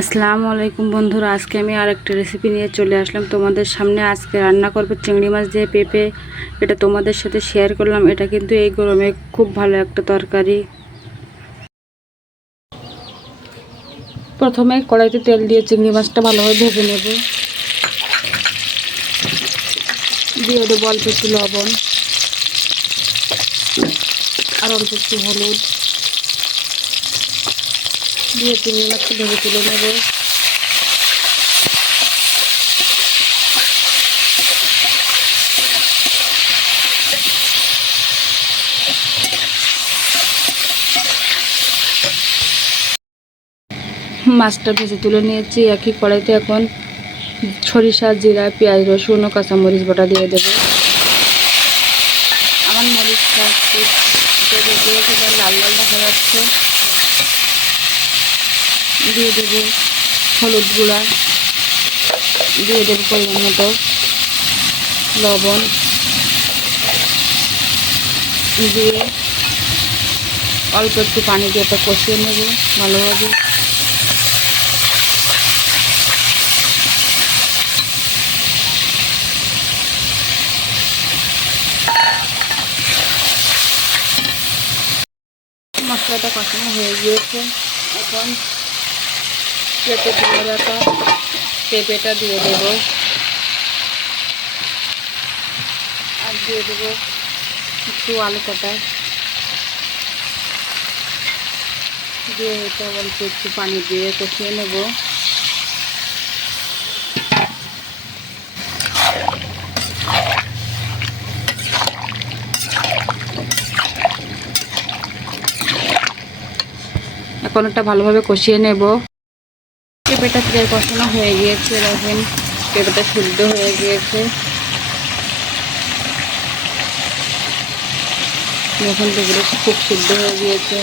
আসসালামু আলাইকুম বন্ধুরা, আজকে আমি আরেকটা রেসিপি নিয়ে চলে আসলাম তোমাদের সামনে। আজকে রান্না করব চিংড়ি মাছ দিয়ে পেঁপে। এটা তোমাদের সাথে শেয়ার করলাম। এটা কিন্তু এই গরমে খুব ভালো একটা তরকারি। প্রথমে কড়াইতে তেল দিয়ে চিংড়ি মাছটা ভালোভাবে ভেজে নেব। দিয়ে দেবো অল্প একটু লবণ আর অল্প একটু হলুদ দিয়ে চিংড়ি মাছটা ভেজে তুলে নেব। মাছটা ভেজে তুলে নিয়েছি। একই কড়াইতে এখন সরিষা, জিরা, পেঁয়াজ, রসুন ও কাঁচামরিচ বাটা দিয়ে দেবো। আমার মরিচটা একটু লাল লাল দেখা যাচ্ছে। দিয়ে দেবো হলুদ গুঁড়া, দিয়ে দেবো পরিমাণ মতো লবণ, দিয়ে অল্প একটু পানি দিয়ে এটা কষিয়ে নেব ভালোভাবে। মশলাটা কষানো হয়ে গিয়েছে। এখন কেটে ধুয়ে রাখা পেঁপেটা দিয়ে দেব আর দিয়ে দেবো একটু আলু কাটা, দিয়ে এটা অল্প একটু পানি দিয়ে কষিয়ে নেব। এখন এটা ভালোভাবে কষিয়ে নেব। পেঁপেটা প্রায় কষানো হয়ে গিয়েছে। দেখেন পেঁপেটা সিদ্ধ হয়ে গিয়েছে। এখন পেঁপেটা খুব সিদ্ধ হয়ে গিয়েছে।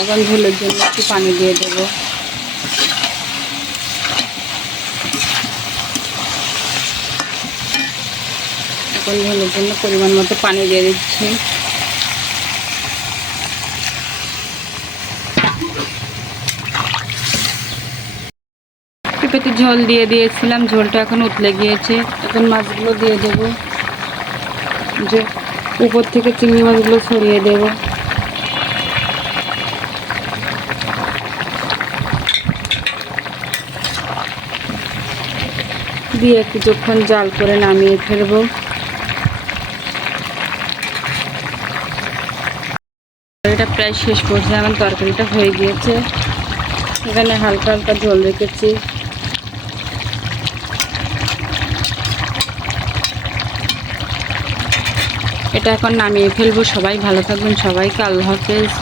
এখন ঝোলের জন্য একটু পানি দিয়ে দেব। এখন ঝোলের জন্য পরিমাণ মতো পানি দিয়ে দিচ্ছি। পেঁপেতে ঝোল দিয়ে দিয়েছিলাম, ঝোলটা এখন উতলে গিয়েছে। এখন মাছগুলো দিয়ে দেব, যে উপর থেকে চিংড়ি মাছগুলো ছড়িয়ে দেব। দিয়ে কিছুক্ষণ জাল করে নামিয়ে ফেলবো। তরকারিটা প্রায় শেষ পর্যায়ে আমার তরকারিটা হয়ে গিয়েছে। এখানে হালকা হালকা ঝোল রেখেছি। এটা এখন নামিয়ে ফেলবো। সবাই ভালো থাকবেন, সবাইকে আল্লাহ হাফেজ।